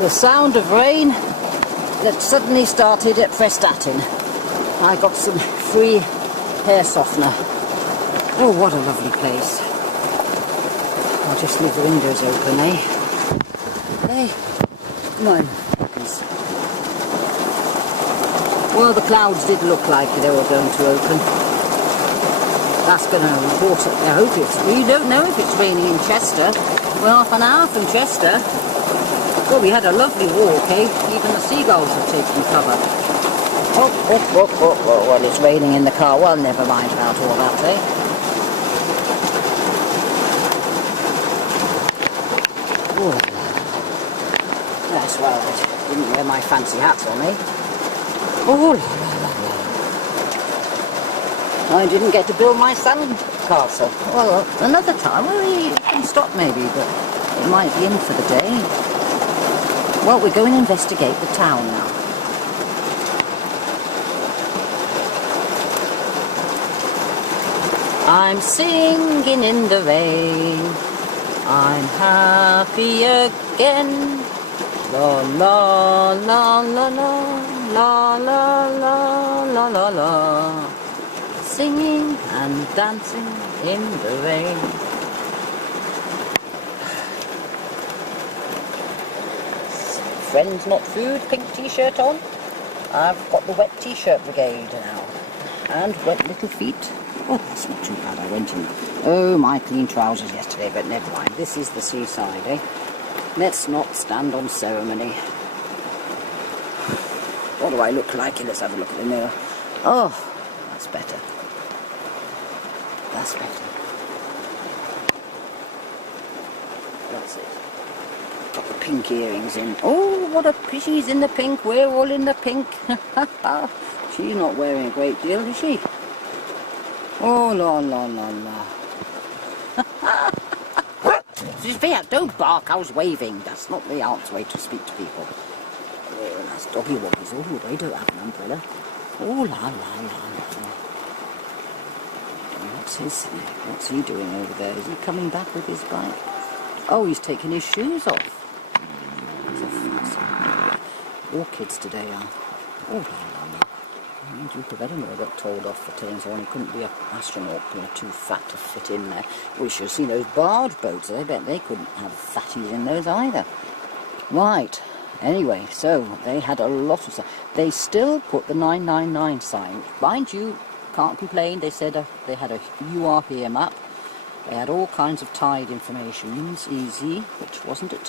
The sound of rain that suddenly started at Prestatyn. I got some free hair softener. Oh, what a lovely place. I'll just leave the windows open, eh? Hey, come on. Well, the clouds did look like they were going to open. That's going to report it. I hope it's... We don't know if it's raining in Chester. We're half an hour from Chester. Well, we had a lovely walk, eh? Even the seagulls have taken cover. Oh, well, it's raining in the car. Well, never mind about all that, eh? Oh, that's well, I didn't wear my fancy hats on, eh? Oh, I didn't get to build my sand castle. Well, another time. Well, you can stop maybe, but it might be in for the day. Well, we're going to investigate the town now. I'm singing in the rain. I'm happy again. La la la la la la la la la la la. Singing and dancing in the rain. Friends not food, pink t-shirt on. I've got the wet t-shirt brigade now. And wet little feet. Oh, that's not too bad. I went in. Oh, my clean trousers yesterday, but never mind. This is the seaside, eh? Let's not stand on ceremony. What do I look like? Let's have a look at the mirror. Oh, that's better. That's better. That's it. Got the pink earrings in. Oh, what a pity she's in the pink. We're all in the pink. She's not wearing a great deal, is she? Oh, la la la la. Don't bark, I was waving. That's not the answer way to speak to people. Oh, that's doggy woggies. Oh, they don't have an umbrella. Oh, la la la la. What's he doing over there? Is he coming back with his bike? Oh, he's taking his shoes off. All kids today are. Oh, la la la. Duke of Edinburgh got told off for telling someone he couldn't be an astronaut, you know, too fat to fit in there. We should have seen those barge boats. I bet they couldn't have fatties in those either. Right. Anyway, so they had a lot of stuff. They still put the 999 sign. Mind you, can't complain. They said they had a "You Are Here" map. They had all kinds of tide information. Easy, which wasn't at